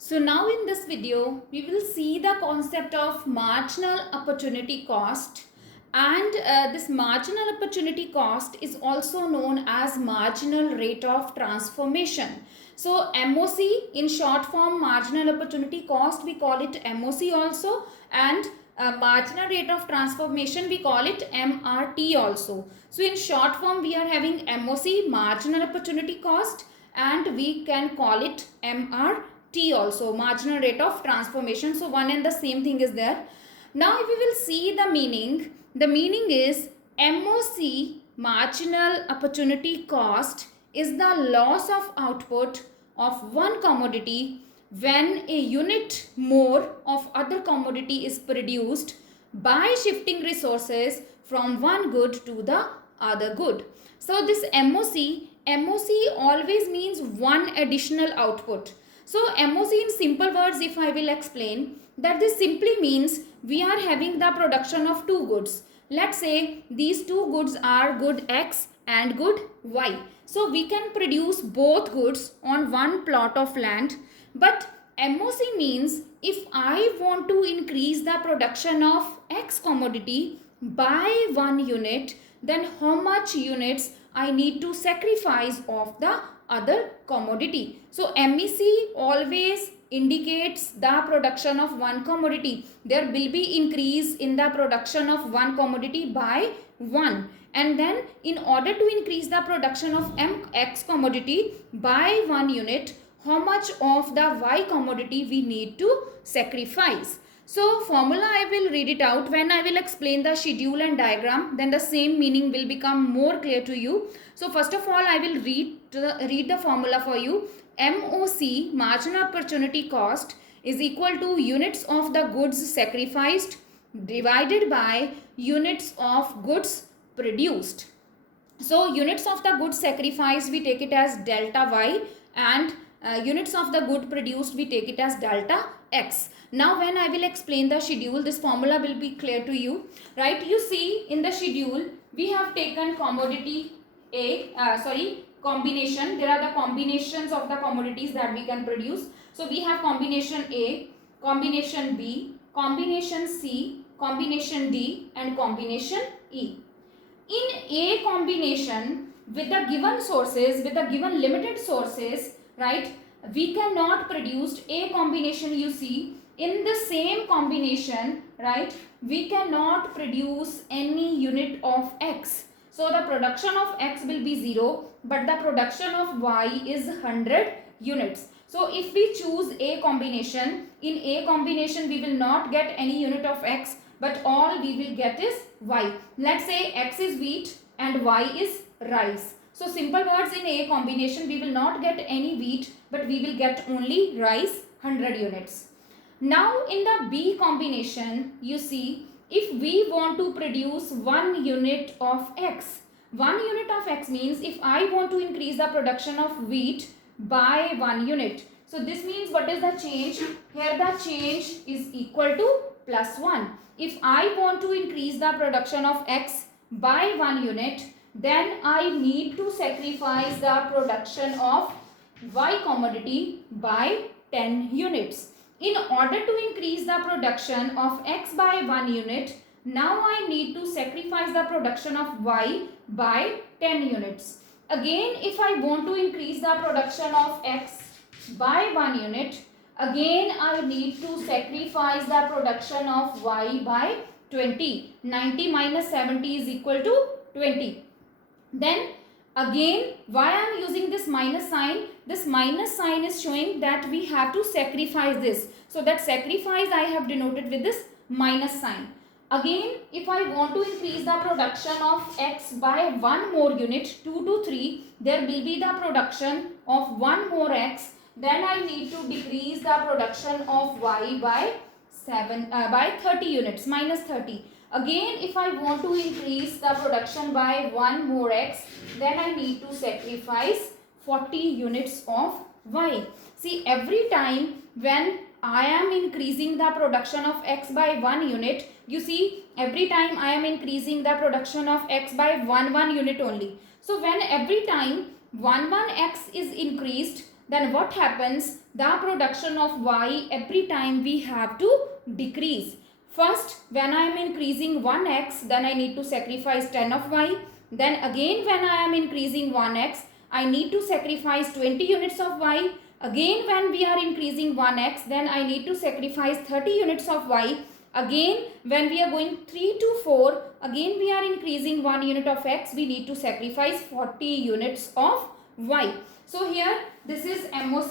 So now in this video, we will see the concept of marginal opportunity cost, and this marginal opportunity cost is also known as marginal rate of transformation. So MOC, in short form, marginal opportunity cost, we call it MOC also, and marginal rate of transformation, we call it MRT also. So in short form, we are having MOC, marginal opportunity cost, and we can call it MRT also, marginal rate of transformation. So one and the same thing is there. Now if we will see the meaning is MOC, marginal opportunity cost, is the loss of output of one commodity when a unit more of other commodity is produced by shifting resources from one good to the other good. So this MOC always means one additional output. So MOC, in simple words, if I will explain, that this simply means we are having the production of two goods. Let's say these two goods are good X and good Y. So we can produce both goods on one plot of land. But MOC means if I want to increase the production of X commodity by 1 unit, then how much units I need to sacrifice of the other commodity. So MEC always indicates the production of one commodity. There will be increase in the production of one commodity by 1, and then in order to increase the production of X commodity by 1 unit, how much of the Y commodity we need to sacrifice. So formula I will read it out. When I will explain the schedule and diagram, then the same meaning will become more clear to you. So first of all, I will read the formula for you. MOC, marginal opportunity cost, is equal to units of the goods sacrificed divided by units of goods produced. So units of the good sacrificed, we take it as delta Y, and units of the good produced, we take it as delta X. Now when I will explain the schedule, this formula will be clear to you, right? You see in the schedule, we have taken commodity combination. There are the combinations of the commodities that we can produce. So we have combination A, combination B, combination C, combination D, and combination E. In A combination, with the given sources, with the given limited sources, right, we cannot produce A combination. You see, in the same combination, right, we cannot produce any unit of X. So the production of X will be 0, but the production of Y is 100 units. So if we choose A combination, in A combination we will not get any unit of X, but all we will get is Y. Let's say X is wheat and Y is rice. So simple words, in A combination we will not get any wheat, but we will get only rice, 100 units. Now in the B combination, you see, if we want to produce 1 unit of X, 1 unit of X means if I want to increase the production of wheat by 1 unit. So this means what is the change? Here the change is equal to plus 1. If I want to increase the production of X by 1 unit, then I need to sacrifice the production of Y commodity by 10 units. In order to increase the production of X by 1 unit, now I need to sacrifice the production of Y by 10 units. Again, if I want to increase the production of X by 1 unit, again I need to sacrifice the production of Y by 20. 90 minus 70 is equal to 20. Then again, why I am using this minus sign? This minus sign is showing that we have to sacrifice this. So that sacrifice I have denoted with this minus sign. Again, if I want to increase the production of X by 1 more unit, 2 to 3, there will be the production of 1 more X. Then I need to decrease the production of Y by 30 units, minus 30. Again, if I want to increase the production by 1 more X, then I need to sacrifice 40 units of Y. See, every time when I am increasing the production of X by 1 unit, you see, every time I am increasing the production of X by 1 unit only. So when every time 1 X is increased, then what happens? The production of y every time we have to decrease. First, when I am increasing 1x, then I need to sacrifice 10 of y. Then again when I am increasing 1x, I need to sacrifice 20 units of y. Again when we are increasing 1x, then I need to sacrifice 30 units of y. Again when we are going 3 to 4, again we are increasing 1 unit of x, we need to sacrifice 40 units of y. So here this is MOC.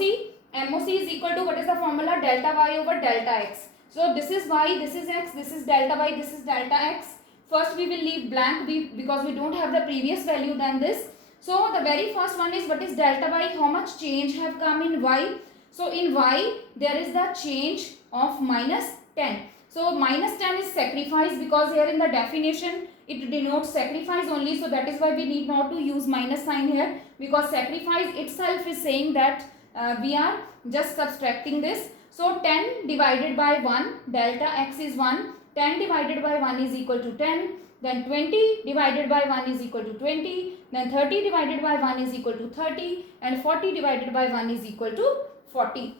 MOC is equal to, what is the formula? Delta y over delta x. So this is y, this is x, this is delta y, this is delta x. First we will leave blank because we don't have the previous value than this. So the very first one is, what is delta y? How much change have come in y? So in y there is the change of minus 10. So minus 10 is sacrifice, because here in the definition it denotes sacrifice only. So that is why we need not to use minus sign here, because sacrifice itself is saying that we are just subtracting this. So 10 divided by 1, delta x is 1. 10 divided by 1 is equal to 10. Then 20 divided by 1 is equal to 20. Then 30 divided by 1 is equal to 30. And 40 divided by 1 is equal to 40.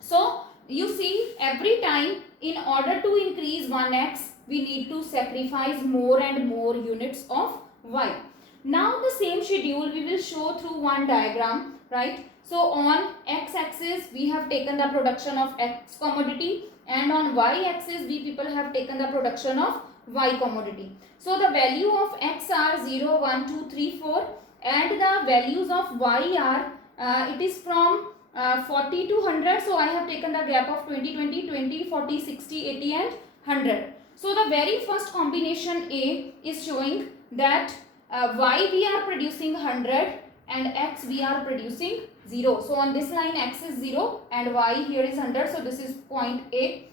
So you see, every time in order to increase 1x, we need to sacrifice more and more units of y. Now the same schedule we will show through one diagram, right? So on x-axis we have taken the production of x commodity, and on y-axis we people have taken the production of y commodity. So the value of x are 0, 1, 2, 3, 4, and the values of y are, it is from 40 to 100. So I have taken the gap of 20, 20, 20, 40, 60, 80 and 100. So the very first combination A is showing that y we are producing 100 and x we are producing 0. So on this line x is 0 and y here is 100. So this is point A.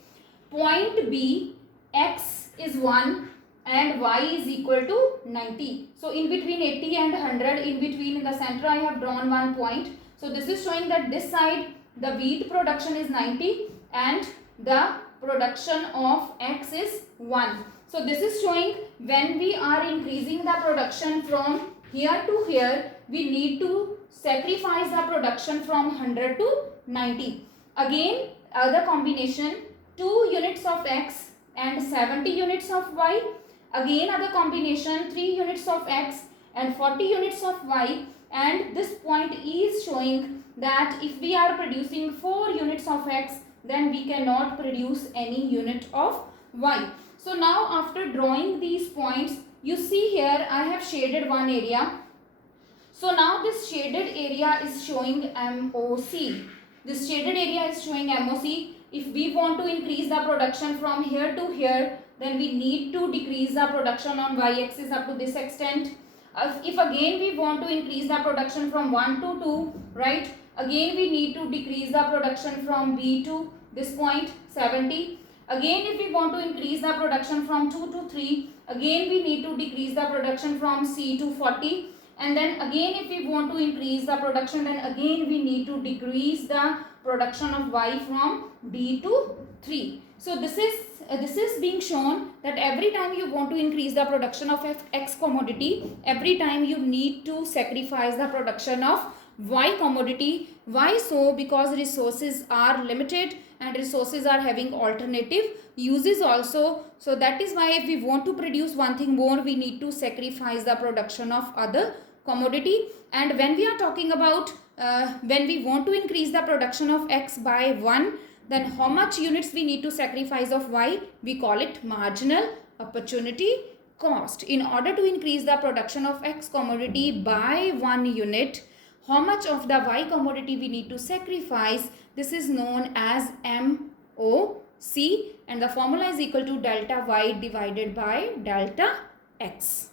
Point B, x is 1 and y is equal to 90. So in between 80 and 100, in between, in the center I have drawn one point. So this is showing that this side the wheat production is 90 and the production of x is 1. So this is showing when we are increasing the production from here to here, we need to sacrifice the production from 100 to 90. Again, other combination, 2 units of x and 70 units of y. Again, other combination, 3 units of x and 40 units of y. And this point E is showing that if we are producing 4 units of x, then we cannot produce any unit of y. So now after drawing these points, you see here I have shaded one area. So now this shaded area is showing MOC. This shaded area is showing MOC. If we want to increase the production from here to here, then we need to decrease the production on y-axis up to this extent. If again we want to increase the production from 1 to 2, right, again we need to decrease the production from B to this point 70. Again if we want to increase the production from 2 to 3, again we need to decrease the production from C to 40. And then again if we want to increase the production, then again we need to decrease the production of y from D to 3. So this is being shown that every time you want to increase the production of x commodity, every time you need to sacrifice the production of y commodity. Why so? Because resources are limited and resources are having alternative uses also. So that is why if we want to produce one thing more, we need to sacrifice the production of other commodity. And when we are talking about when we want to increase the production of x by 1, then how much units we need to sacrifice of y? We call it marginal opportunity cost. In order to increase the production of x commodity by 1 unit, how much of the y commodity we need to sacrifice? This is known as MOC, and the formula is equal to delta y divided by delta x.